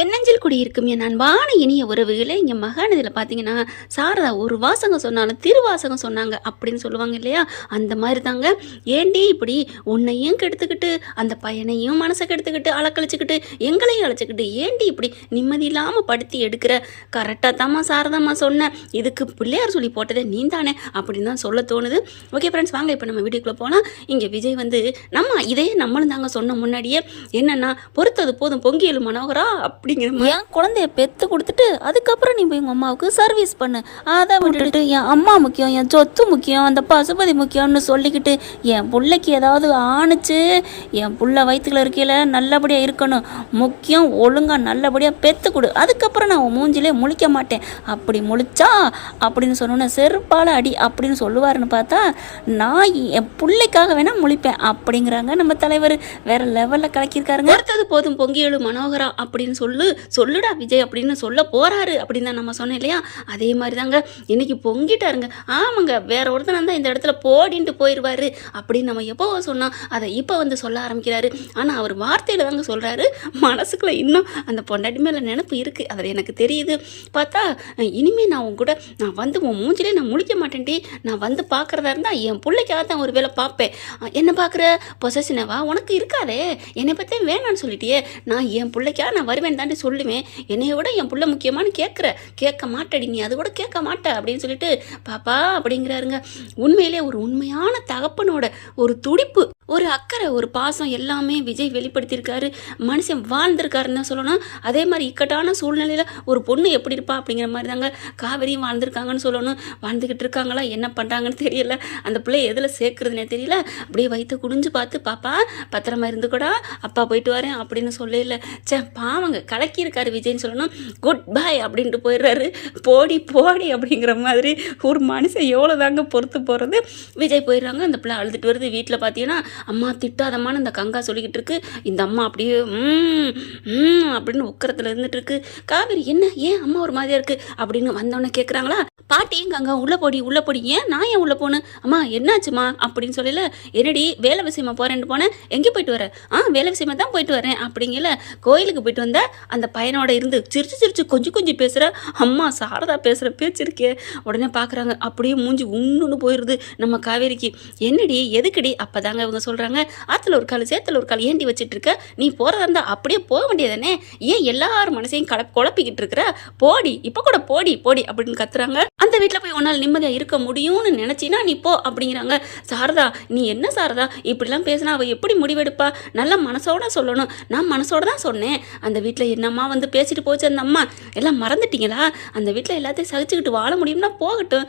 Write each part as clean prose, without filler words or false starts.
எண்ணஞ்சல் குடியிருக்கும் என் அன்பான இனிய உறவுகளே, இங்கே மகாநதியில் பார்த்தீங்கன்னா சாரதா ஒரு வாசகம் சொன்னாலும் திருவாசகம் சொன்னாங்க அப்படின்னு சொல்லுவாங்க இல்லையா? அந்த மாதிரி தாங்க. ஏண்டி இப்படி உன்னையும் கெடுத்துக்கிட்டு அந்த பையனையும் மனசை கெடுத்துக்கிட்டு அலக்கழிச்சுக்கிட்டு எங்களையும் அழைச்சிக்கிட்டு ஏண்டி இப்படி நிம்மதி இல்லாமல் படுத்தி எடுக்கிற? கரெக்டாக தாம்மா சாரதாம்மா சொன்னேன், இதுக்கு பிள்ளையார் சொல்லி போட்டதே நீ தானே அப்படின்னு தான் சொல்ல தோணுது. ஓகே ஃப்ரெண்ட்ஸ், வாங்க இப்போ நம்ம வீடியோக்குள்ளே போகலாம். இங்கே விஜய் வந்து இதே நம்மளும் தாங்க சொன்ன முன்னாடியே என்னென்னா, பொறுத்தது போதும் பொங்கியல் மனோகரா அப்படிங்கிற என் குழந்தைய பெற்று கொடுத்துட்டு அதுக்கப்புறம் நீ போய் உங்கள் அம்மாவுக்கு சர்வீஸ் பண்ணு, அதை விட்டுட்டு என் அம்மா முக்கியம், என் சொத்து முக்கியம், அந்த பசுபதி முக்கியம்னு சொல்லிக்கிட்டு என் பிள்ளைக்கு ஏதாவது ஆணுச்சு, என் புள்ள வயிற்றுல இருக்கையில் நல்லபடியாக இருக்கணும், முக்கியம் ஒழுங்காக நல்லபடியாக பெற்று கொடு, அதுக்கப்புறம் நான் உன் மூஞ்சிலே முழிக்க மாட்டேன், அப்படி முழிச்சா அப்படின்னு சொன்னோன்னே செருப்பால் அடி அப்படின்னு சொல்லுவாருன்னு பார்த்தா நான் என் பிள்ளைக்காக வேணால் முழிப்பேன் அப்படிங்கிறாங்க நம்ம தலைவர். வேற லெவலில் கலக்கியிருக்காருங்க. அடுத்தது போதும் பொங்கியலு மனோகரா அப்படின்னு சொல்லுடா விஜய் அப்படின்னு சொல்ல போறாரு அப்படின்னு தான் நம்ம சொன்னோம் இல்லையா? அதே மாதிரி தாங்க இன்னைக்கு பொங்கிட்டாருங்க. ஆமாங்க, வேற ஒருத்தன் தான் இந்த இடத்துல போடின்ட்டு போயிடுவாரு அப்படின்னு நம்ம எப்போ சொன்னோம், அதை இப்போ வந்து சொல்ல ஆரம்பிக்கிறாரு. ஆனால் அவர் வார்த்தையில் தாங்க சொல்கிறாரு, மனசுக்குள்ள இன்னும் அந்த பொண்டாட்டி மேலே நினப்பு இருக்குது, அதில் எனக்கு தெரியுது. பார்த்தா இனிமேல் நான் உன் கூட நான் வந்து உன் மூஞ்சிலே நான் முழிக்க மாட்டேன்டி, நான் வந்து பார்க்குறதா இருந்தால் என் பிள்ளைக்காக தான் ஒரு வேலை பார்ப்பேன். என்ன பார்க்குற பொசசினவா உனக்கு இருக்காதே, என்னை பற்றி வேணான்னு சொல்லிட்டியே, நான் என் பிள்ளைக்காக நான் வருவேன் தாண்டி சொல்லுவேன், என்னைய விட என் புள்ள முக்கியமானு கேட்க மாட்டடி, நீ அது கூட கேட்க மாட்ட அப்படின்னு சொல்லிட்டு பாப்பா அப்படிங்கிறாருங்க. உண்மையிலே ஒரு உண்மையான தகப்பனோட ஒரு துடிப்பு, ஒரு அக்கறை, ஒரு பாசம் எல்லாமே விஜய் வெளிப்படுத்தியிருக்காரு. மனுஷன் வாழ்ந்திருக்காருன்னு சொல்லணும். அதே மாதிரி இக்கட்டான சூழ்நிலையில் ஒரு பொண்ணு எப்படி இருப்பா அப்படிங்கிற மாதிரி தாங்க காவேரியும் வாழ்ந்திருக்காங்கன்னு சொல்லணும். வாழ்ந்துக்கிட்டு இருக்காங்களா, என்ன பண்ணுறாங்கன்னு தெரியல, அந்த பிள்ளை எதில் சேர்க்குறதுனே தெரியல. அப்படியே வயிற்று குடிஞ்சு பார்த்து பாப்பா பத்திரமா இருந்துக்கூடா, அப்பா போயிட்டு வரேன் அப்படின்னு சொல்லல. பாவங்க கலக்கியிருக்காரு விஜய்ன்னு சொல்லணும். குட் பை அப்படின்ட்டு போயிடுறாரு. போடி அப்படிங்கிற மாதிரி ஒரு மனுஷன் எவ்வளோ தாங்க பொறுத்து போகிறது. விஜய் போயிடுறாங்க. அந்த பிள்ளை அழுதுட்டு வருது. வீட்டில் பார்த்தீங்கன்னா அம்மா திட்டாதம்மான்னு இந்த கங்கா சொல்லிக்கிட்டு இருக்கு. இந்த அம்மா அப்படியே அப்படின்னு உக்கரத்தில் இருந்துட்டு இருக்கு. காவேரி என்ன ஏன் அம்மா ஒரு மாதிரியா இருக்கு அப்படின்னு வந்தவொடனே கேட்குறாங்களா, பாட்டி கங்கா உள்ளே போடி ஏன் நான் ஏன் உள்ளே போனேன், அம்மா என்னாச்சுமா அப்படின்னு சொல்லல. என்னடி வேலை விஷயமா போகிறேன்னு போனேன், எங்கே போயிட்டு வரேன், வேலை விஷயமா தான் போயிட்டு வரேன் அப்படிங்கல. கோயிலுக்கு போயிட்டு வந்த அந்த பையனோட இருந்து சிரிச்சு கொஞ்சம் பேசுகிற அம்மா சாரதா பேசுகிற பேச்சு இருக்கே. உடனே பார்க்குறாங்க, அப்படியே மூஞ்சி உண்ணுன்னு போயிடுது நம்ம காவேரிக்கு. என்னடி எதுக்குடி? அப்போ தாங்க இவங்க சொல்கிறாங்க, ஆற்றுல ஒரு கால் சேத்துல ஒரு கால் ஏண்டி வச்சுட்டு இருக்க, நீ போகிறதா இருந்தால் அப்படியே போக வேண்டியதானே, ஏன் எல்லாரும் மனசையும் குழப்பிக்கிட்டு இருக்கிற, போடி இப்போ கூட போடி அப்படின்னு கத்துறாங்க. அந்த வீட்டில் போய் உன்னால் நிம்மதியாக இருக்க முடியும்னு நினச்சினா நீ போ அப்படிங்கிறாங்க. சாரதா நீ என்ன சாரதா இப்படிலாம் பேசினா அவள் எப்படி முடிவெடுப்பா, நல்லா மனசோட சொல்லணும், நான் மனசோட தான் சொன்னேன். அந்த வீட்டில் என்னம்மா வந்து பேசிட்டு போச்சு அந்த அம்மா, எல்லாம் மறந்துட்டீங்களா, அந்த வீட்டில் எல்லாத்தையும் சகிச்சுக்கிட்டு வாழ முடியும்னா போகட்டும்.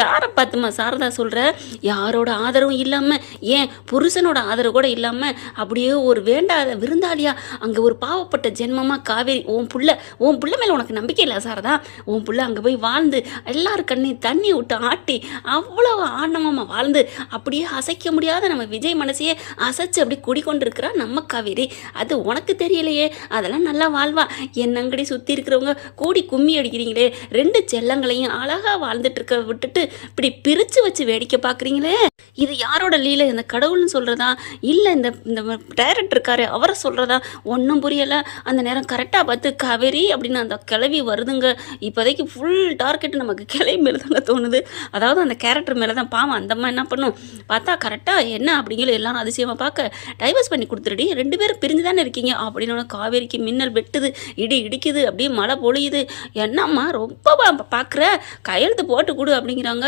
யாரை பார்த்துமா சாரதா சொல்கிற, யாரோட ஆதரவும் இல்லாமல், ஏன் புருஷனோட ஆதரவு கூட இல்லாமல் அப்படியே ஒரு வேண்டாத விருந்தாளியா அங்கே ஒரு பாவப்பட்ட ஜென்மமாக காவேரி, உன் புள்ள மேலே உனக்கு நம்பிக்கை இல்லை சாரதா, உன் புள்ள அங்கே போய் வாழ்ந்து எல்லாரும் தண்ணி விட்டு ஆட்டி அவ்வளவு ஆனந்தமாக வாழ்ந்து அப்படியே அசைக்க முடியாத நம்ம விஜய் மனசையே அசைச்சு அப்படி குடிக்கொண்டு இருக்கிறா நம்ம காவேரி. அது உனக்கு தெரியலையே, அதெல்லாம் நல்லா வாழ்வா. என்னங்கடி சுற்றி இருக்கிறவங்க கூடி கும்மி அடிக்கிறீங்களே, 2 செல்லங்களையும் அழகாக வாழ்ந்துட்டு இருக்க விட்டுட்டு இப்படி பிரித்து வச்சு வேடிக்கை பார்க்குறீங்களே, இது யாரோட லீலை, இந்த கடவுள்னு சொல்கிறதா இல்லை இந்த டைரக்டர் இருக்காரு அவரை சொல்கிறதா ஒன்றும் புரியலை. அந்த நேரம் கரெக்டாக பார்த்து காவேரி அப்படின்னு அந்த கிளவி வருதுங்க. இப்போதைக்கு ஃபுல் டார்கெட்டு நமக்கு கிளவி மேலே தாங்க தோணுது. அதாவது அந்த கேரக்டர் மேலே தான் பாவம். அந்த அம்மா என்ன பண்ணும் பார்த்தா கரெக்டாக என்ன அப்படிங்கிற எல்லாரும் அதிசயமாக பார்க்க டைவர்ஸ் பண்ணி கொடுத்துருடி, 2 பேரும் பிரிஞ்சு தானே இருக்கீங்க அப்படின்னு காவேரிக்கு மின்னல் வெட்டுது, இடி இடிக்குது, அப்படியே மழை பொழியுது. என்னம்மா ரொம்ப பார்க்குற, கையெழுத்து போட்டு கொடு அப்படிங்கிறாங்க.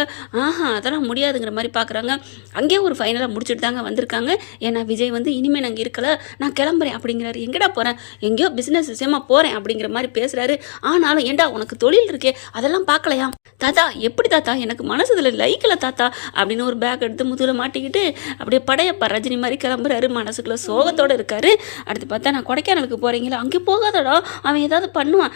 அதெல்லாம் முடியாதுங்கிற மாதிரி பார்க்குறாங்க. அங்கேயே ஒரு ஃபைனலாக முடிச்சுட்டு தாங்க வந்திருக்காங்க. ஏன்னா விஜய் வந்து இனிமேல் நாங்கள் இருக்கல, நான் கிளம்புறேன் அப்படிங்கிறாரு. எங்கடா போகிறேன், எங்கேயோ பிஸ்னஸ் விஷயமா போகிறேன் அப்படிங்கிற மாதிரி பேசுகிறாரு. ஆனாலும் ஏண்டா உனக்கு தொழில் இருக்கே அதெல்லாம் பார்க்கலையா தாத்தா, எப்படி தாத்தா எனக்கு மனசுல லைக்கில் தாத்தா அப்படின்னு ஒரு பேக் எடுத்து முதுகில் மாட்டிக்கிட்டு அப்படியே படையப்பா ரஜினி மாதிரி கிளம்புறாரு. மனசுக்குள்ள சோகத்தோடு இருக்காரு. அடுத்து பார்த்தா நான் கொடைக்கானலுக்கு போகிறீங்களா, அங்கே போகாதடா அவன் ஏதாவது பண்ணுவான்,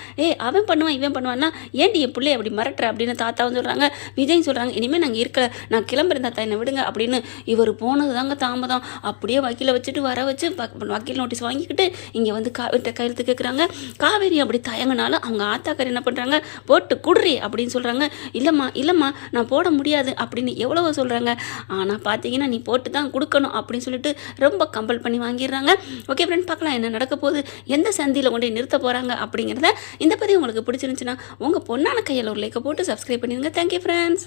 அவன் பண்ணுவான் இவன் பண்ணுவான்னா ஏன்டி என் பிள்ளை அப்படி மிரட்டுற அப்படின்னு தாத்தாவும் சொல்கிறாங்க. விஜய் சொல்கிறாங்க, இனிமேல் நாங்கள் இருக்கல, நான் கிளம்புறேன் தாத்தா, என்னை விடுங்க அப்படின்னு இவர் போனது தாங்க தாமதம். அப்படியே வக்கீலை வச்சுட்டு வர வச்சு வக்கீல் நோட்டீஸ் வாங்கிக்கிட்டு இங்கே வந்து காவேரிட்ட கையெழுத்து கேட்குறாங்க. காவேரி அப்படி தயங்கினாலும் அவங்க ஆத்தாக்கார் என்ன பண்ணுறாங்க, போட்டு குடுறி அப்படின்னு சொல்கிறாங்க. இல்லைம்மா நான் போட முடியாது அப்படின்னு எவ்வளவோ சொல்கிறாங்க. ஆனால் பார்த்தீங்கன்னா நீ போட்டு தான் கொடுக்கணும் அப்படின்னு சொல்லிட்டு ரொம்ப கம்பல் பண்ணி வாங்கிடுறாங்க. ஓகே ஃப்ரெண்ட், பார்க்கலாம் என்ன நடக்க போகுது, எந்த சந்தியில் கொண்டு நிறுத்த போகிறாங்க அப்படிங்கிறத. இந்த பதிவு உங்களுக்கு பிடிச்சிருந்துச்சுன்னா உங்கள் பொண்ணான கையில் ஒரு லைக்கை போட்டு சப்ஸ்கிரைப் பண்ணிடுங்க. Thank you friends.